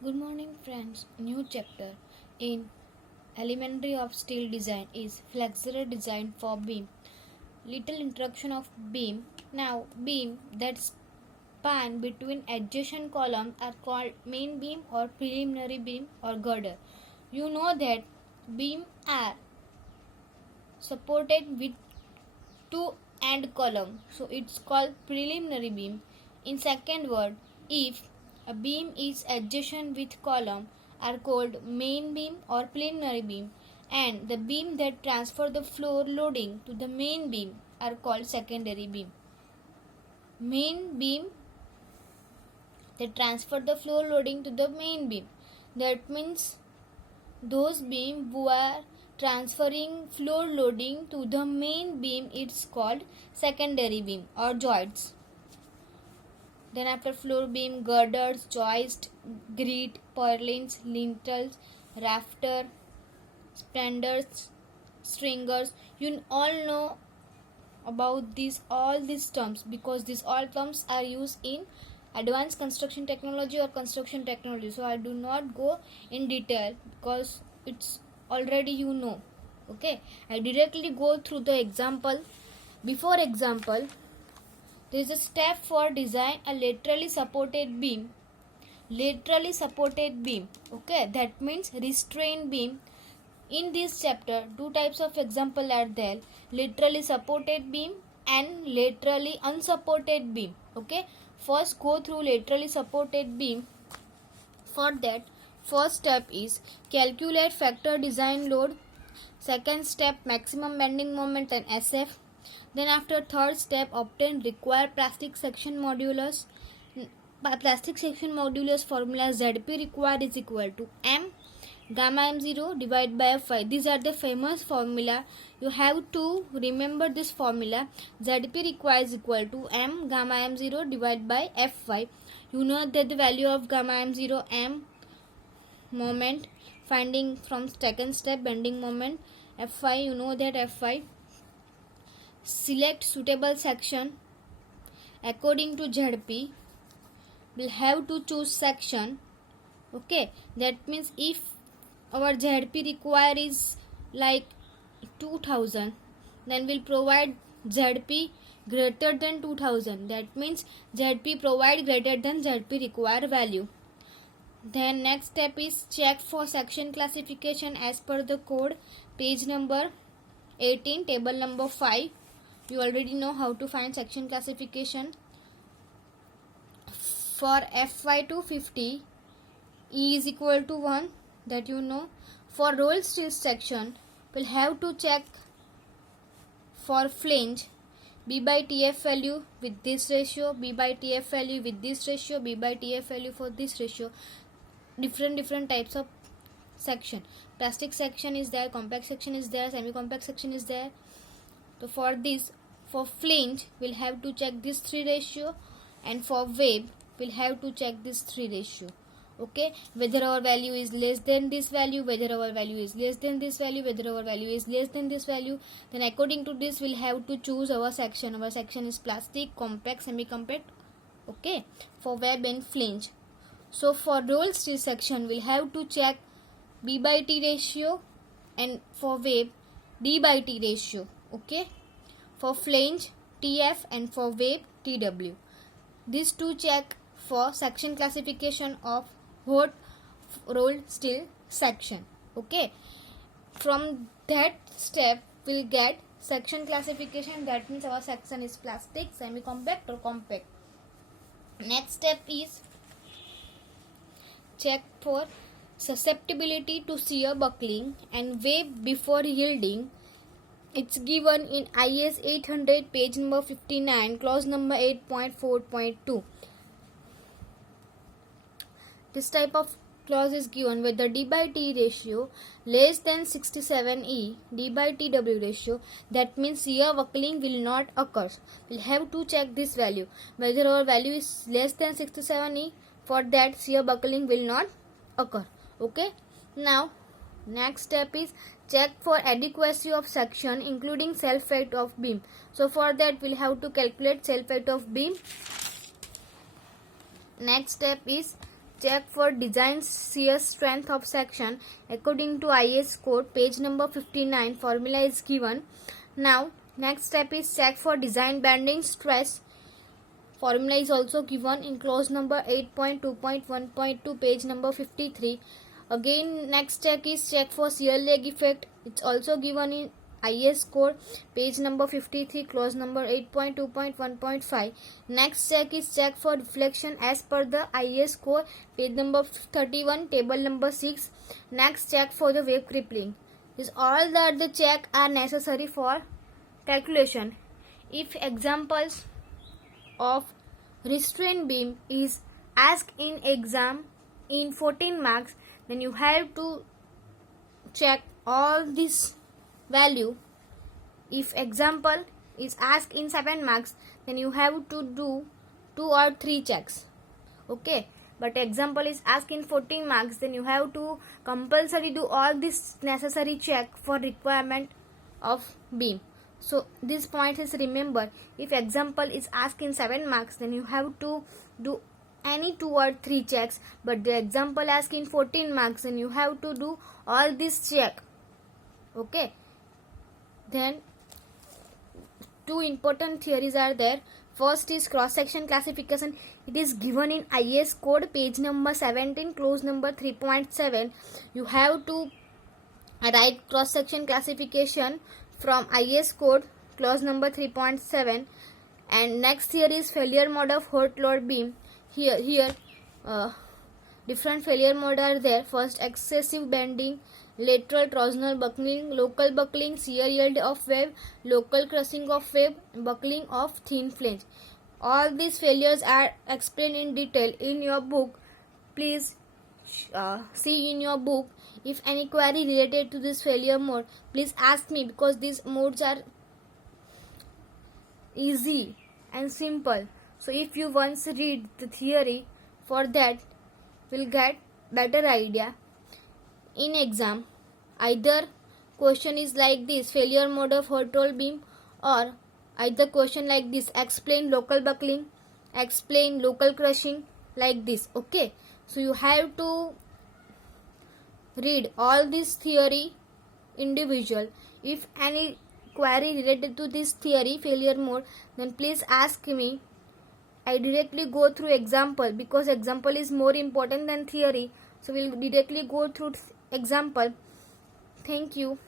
Good morning friends. New chapter in Elementary of Steel Design is Flexural design for beam. Little introduction of beam. Now beam that span between adjacent columns are called main beam or preliminary beam or girder. You know that beam are supported with two end column, so it's called preliminary beam. In second word, if a beam is adjacent with column are called main beam or preliminary beam, and the beam that transfer the floor loading to the main beam are called secondary beam. Main beam that transfer the floor loading to the main beam, that means those beam who are transferring floor loading to the main beam, it's called secondary beam or joists. Then after floor beam, girders, joist, grit, purlins, lintels, rafter, spanders, stringers. You all know about all these terms because these all terms are used in advanced construction technology or construction technology. So I do not go in detail because it's already you know. Okay, I directly go through the example. Before example, there is a step for design a laterally supported beam. Laterally supported beam. Okay, that means restrained beam. In this chapter, two types of example are there: laterally supported beam and laterally unsupported beam. Okay, first go through laterally supported beam. For that, first step is calculate factor design load. Second step, maximum bending moment and SF. Then after third step, obtain required plastic section modulus. Plastic section modulus formula ZP required is equal to M gamma M0 divided by Fy. These are the famous formula. You have to remember this formula. ZP required is equal to M gamma M0 divided by Fy. You know that the value of gamma M0 M moment, finding from second step bending moment. Fy, you know that Fy. Select suitable section according to ZP. We'll have to choose section. Okay, that means if our ZP require is like 2000, then we'll provide ZP greater than 2000. That means ZP provide greater than ZP require value. Then next step is check for section classification as per the code, page number 18, table number 5. You already know how to find section classification. For Fy 250, E is equal to 1, that you know. For rolled steel section, we'll have to check for flange B by TF value with this ratio, B by TF value with this ratio, B by TF value for this ratio. Different types of section. Plastic section is there, compact section is there, semi-compact section is there. So for this, for flange, we'll have to check this 3 ratio, and for web, we'll have to check this 3 ratio. Okay, whether our value is less than this value, whether our value is less than this value, whether our value is less than this value, then according to this, we'll have to choose our section. Our section is plastic, compact, semi-compact. Okay, for web and flange. So for rolled steel section, we'll have to check B by T ratio, and for web, D by T ratio. Okay, for flange, TF, and for web, TW. These two check for section classification of hot rolled steel section. Okay, from that step we'll get section classification. That means our section is plastic, semi-compact, or compact. Next step is check for susceptibility to shear buckling and wave before yielding. It's given in IS 800 page number 59, clause number 8.4.2. This type of clause is given with the D by T ratio less than 67E, D by TW ratio. That means shear buckling will not occur. We'll have to check this value. Whether our value is less than 67E, for that shear buckling will not occur. Okay. Now, next step is check for adequacy of section including self weight of beam. So for that we'll have to calculate self weight of beam. Next step is check for design shear strength of section according to IS code, page number 59. Formula is given. Now next step is check for design bending stress. Formula is also given in clause number 8.2.1.2, page number 53. Again, next check is check for shear leg effect. It's also given in IS code, page number 53, clause number 8.2.1.5. Next check is check for deflection as per the IS code, page number 31, table number 6. Next check for the wave crippling. Is all that the check are necessary for calculation. If examples of restraint beam is asked in exam in 14 marks, then you have to check all this value. If example is asked in 7 marks, then you have to do 2 or 3 checks. Okay, but example is asked in 14 marks, then you have to compulsory do all this necessary check for requirement of beam. So this point is remember, if example is asked in 7 marks, then you have to do any 2 or 3 checks, but the example asked in 14 marks, then you have to do all this check. Okay, then 2 important theories are there. First is cross section classification. It is given in IS code, page number 17, clause number 3.7. You have to write cross section classification from IS code, clause number 3.7. And next theory is failure mode of hot load beam. Here different failure mode are there. First, excessive bending, lateral torsional buckling, local buckling, shear yield of wave, local crushing of wave, buckling of thin flange. All these failures are explained in detail in your book. Please see in your book. If any query related to this failure mode, please ask me, because these modes are easy and simple. So if you once read the theory, for that will get better idea. In exam, either question is like this, failure mode of hot roll beam, or either question like this, explain local buckling, explain local crushing, like this. Okay, so you have to read all this theory individual. If any query related to this theory failure mode, then please ask me. I directly go through example, because example is more important than theory. So we'll directly go through example. Thank you.